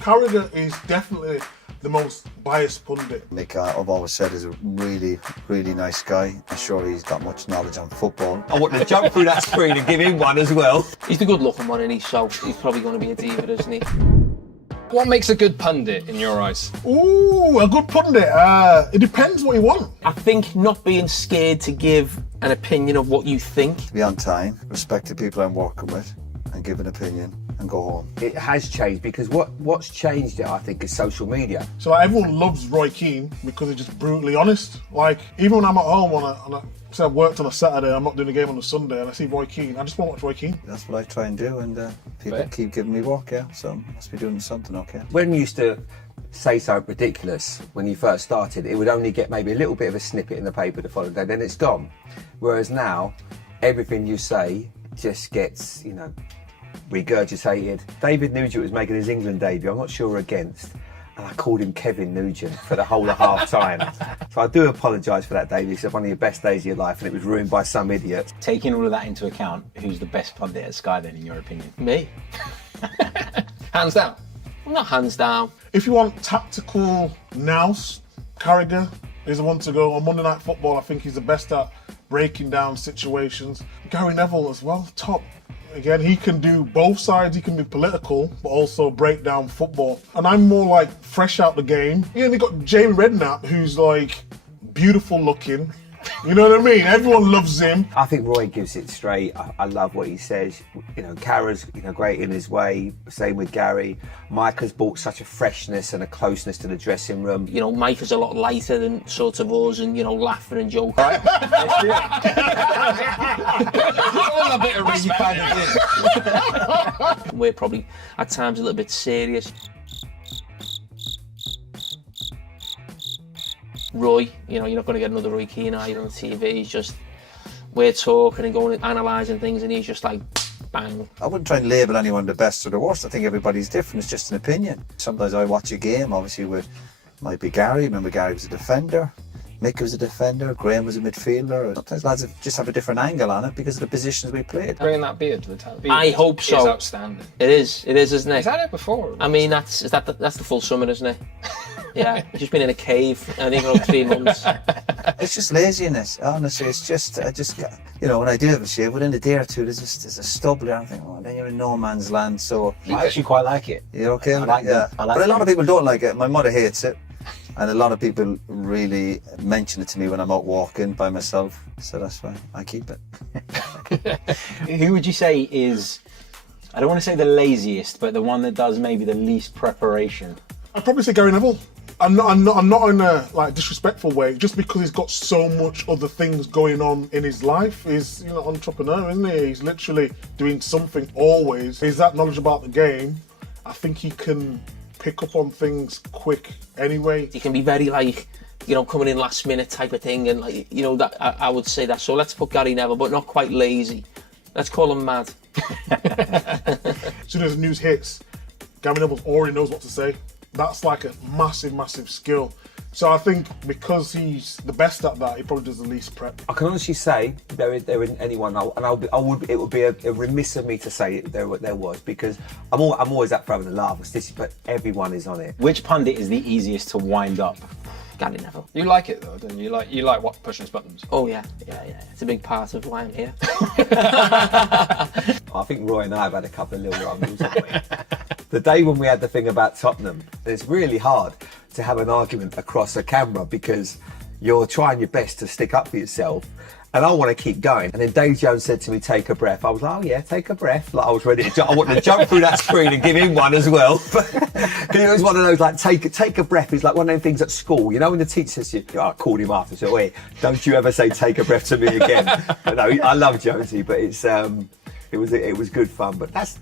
Carriga is definitely the most biased pundit. Mick, I've always said, is a really, really nice guy. I'm sure he's got much knowledge on football. I want to jump through that screen and give him one as well. He's the good-looking one, isn't he? So he's probably going to be a Devid, isn't he? What makes a good pundit in your eyes? Ooh, a good pundit. It depends what you want. I think not being scared to give an opinion of what you think. Be on time, respect the people I'm working with, and give an opinion and go home. It has changed because what's changed it, I think, is social media. So like, everyone loves Roy Keane because he's just brutally honest. Like, even when I'm at home say I worked on a Saturday, I'm not doing a game on a Sunday, and I see Roy Keane, I just want to watch Roy Keane. That's what I try and do, and people keep giving me work, yeah, so must be doing something okay. When you used to say something ridiculous when you first started, it would only get maybe a little bit of a snippet in the paper the following day, then it's gone. Whereas now, everything you say just gets, regurgitated. David Nugent was making his England debut, I'm not sure against, and I called him Kevin Nugent for the whole of half time. So I do apologise for that, David. It's one of your best days of your life and it was ruined by some idiot. Taking all of that into account, who's the best pundit at Sky then, in your opinion? Me. Hands down. Not hands down. If you want tactical, Nouse Carriga is the one to go. On Monday Night Football, I think he's the best at breaking down situations. Gary Neville as well, top. Again, he can do both sides. He can be political, but also break down football. And I'm more like fresh out the game. Yeah, and you got Jamie Redknapp, who's like beautiful looking. You know what I mean? Everyone loves him. I think Roy gives it straight. I love what he says. Kara's great in his way. Same with Gary. Mike has brought such a freshness and a closeness to the dressing room. Mike is a lot lighter than sort of us, and laughing and joking. All a bit of ring, you kind of did. We're probably at times a little bit serious. Roy, you're not going to get another Roy Keane on TV. He's just, we're talking and going and analysing things, and he's just like, bang. I wouldn't try and label anyone the best or the worst. I think everybody's different. It's just an opinion. Sometimes I watch a game, obviously, might be Gary. Remember, Gary was a defender. Mick was a defender. Graham was a midfielder. Sometimes lads just have a different angle on it because of the positions we played. Bringing that beard to the town. I hope so. It's outstanding. It is, isn't it? Is that it before? I mean, that's the full summer, isn't it? Yeah, just been in a cave, I think, for 3 months. It's just laziness, honestly. It's just, when I do have a shave, within a day or two, there's a stubble there. I think, then you're in no man's land. So I actually quite like it. You're okay? I like that. But a lot of people don't like it. My mother hates it. And a lot of people really mention it to me when I'm out walking by myself. So that's why I keep it. Who would you say is, I don't want to say the laziest, but the one that does maybe the least preparation? I'd probably say Gary Neville. I'm not in a disrespectful way, just because he's got so much other things going on in his life. He's an entrepreneur, isn't he? He's literally doing something always. He's that knowledge about the game. I think he can pick up on things quick anyway. He can be very coming in last minute type of thing, and that I would say that. So let's put Gary Neville, but not quite lazy. Let's call him mad. As soon as the news hits, Gary Neville already knows what to say. That's like a massive, massive skill. So I think because he's the best at that, he probably does the least prep. I can honestly say there isn't anyone, it would be a remiss of me to say there was, because I'm always up for having a laugh, but everyone is on it. Which pundit is the easiest to wind up? Gary Neville. You like it though, don't you? You like what pushing his buttons? Oh yeah. It's a big part of why I'm here. I think Roy and I have had a couple of little rumbles, haven't we? The day when we had the thing about Tottenham, it's really hard to have an argument across a camera because you're trying your best to stick up for yourself, and I want to keep going. And then Dave Jones said to me, "Take a breath." I was like, "Oh yeah, take a breath." Like I was ready to. I wanted to jump through that screen and give him one as well. It was one of those like take a breath. It's like one of them things at school, when the teacher says to you, I called him after, so wait, don't you ever say take a breath to me again. But no, I love Jonesy, but it's it was good fun. But that's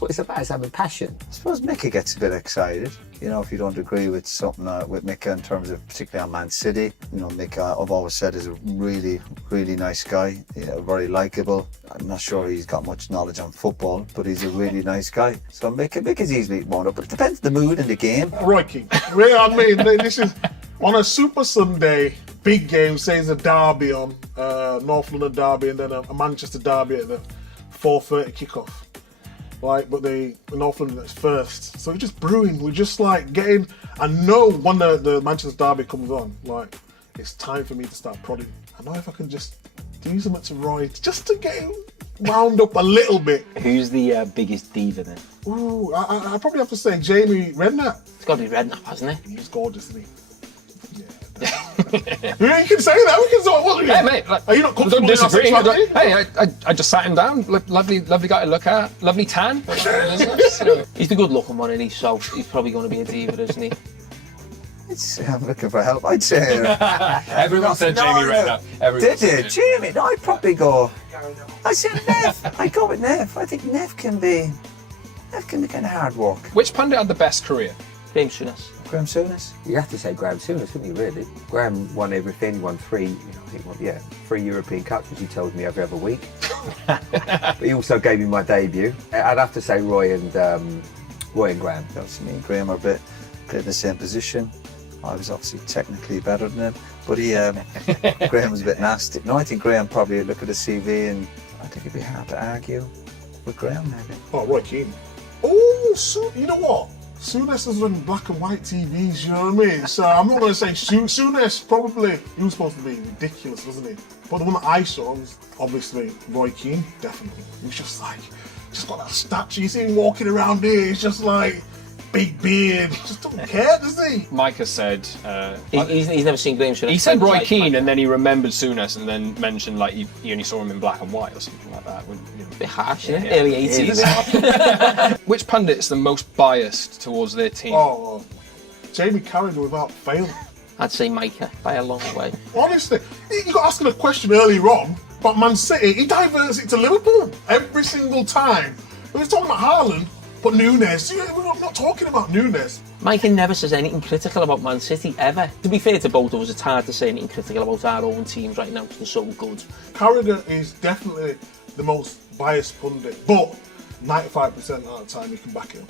what it's about. It's having passion. I suppose Mickey gets a bit excited, if you don't agree with something with Mick in terms of particularly on Man City. Mick, I've always said, is a really, really nice guy, very likeable. I'm not sure he's got much knowledge on football, but he's a really nice guy. So Mick is easily wound up, but it depends on the mood and the game. Roy Keane. This is on a Super Sunday, big game, say it's a derby on, North London derby, and then a Manchester derby at the 4:30 kickoff. like, but in North London it's first. So we're just brewing. We're just like getting. I know when the Manchester derby comes on, like it's time for me to start prodding. I know if I can just do something to Roy, just to get him wound up a little bit. Who's the biggest diva then? Ooh, I probably have to say Jamie Redknapp. It's got to be Redknapp, hasn't he? He's gorgeous, isn't he? Yeah, you can say that. We can say what? Hey, mate, like, Are you not don't comfortable in our disagree. sexuality? Hey, I just sat him down. Lovely guy to look at. Lovely tan. So, He's the good looking one, isn't he? So he's probably going to be a diva, isn't he? I'm looking for help. I'd say. everyone said Jamie Redknapp. Everyone Did said it? Jamie? No, I'd probably go. I said Nev. I'd go with Nev. I think Nev can be kind of hard work. Which pundit had the best career? James Souness. Graham Souness. You have to say Graham Souness, wouldn't you, really? Graham won everything. He won 3 European Cups, which he told me every other week. But he also gave me my debut. I'd have to say Roy and Graham. Obviously, me and Graham are a bit in the same position. I was obviously technically better than him, but Graham was a bit nasty. No, I think Graham probably would look at the CV and I think it'd be hard to argue with Graham, maybe. Oh, Roy Keane. Oh, you know what? Souness is on black and white TVs, you know what I mean? So I'm not going to say Souness, probably, he was supposed to be ridiculous, wasn't he? But the one that I saw was obviously Roy Keane, definitely. He was just got that statue. You see him walking around here, he's just like, big beard, he just doesn't care, does he? Micah said. He's never seen Graham Souness. He said Roy Keane, and then he remembered Souness, and then mentioned like he only saw him in black and white or something like that. A bit harsh, isn't it? Early 80s. Which pundit's the most biased towards their team? Oh, Jamie Carragher without fail. I'd say Micah by a long way. Honestly, you got asking a question earlier on about Man City, he diverts it to Liverpool every single time. We were talking about Haaland, but Nunes, we're not talking about Nunes. Micah never says anything critical about Man City, ever. To be fair to both of us, it's hard to say anything critical about our own teams right now because they're so good. Carragher is definitely the most biased pundit, but 95% of the time you can back him.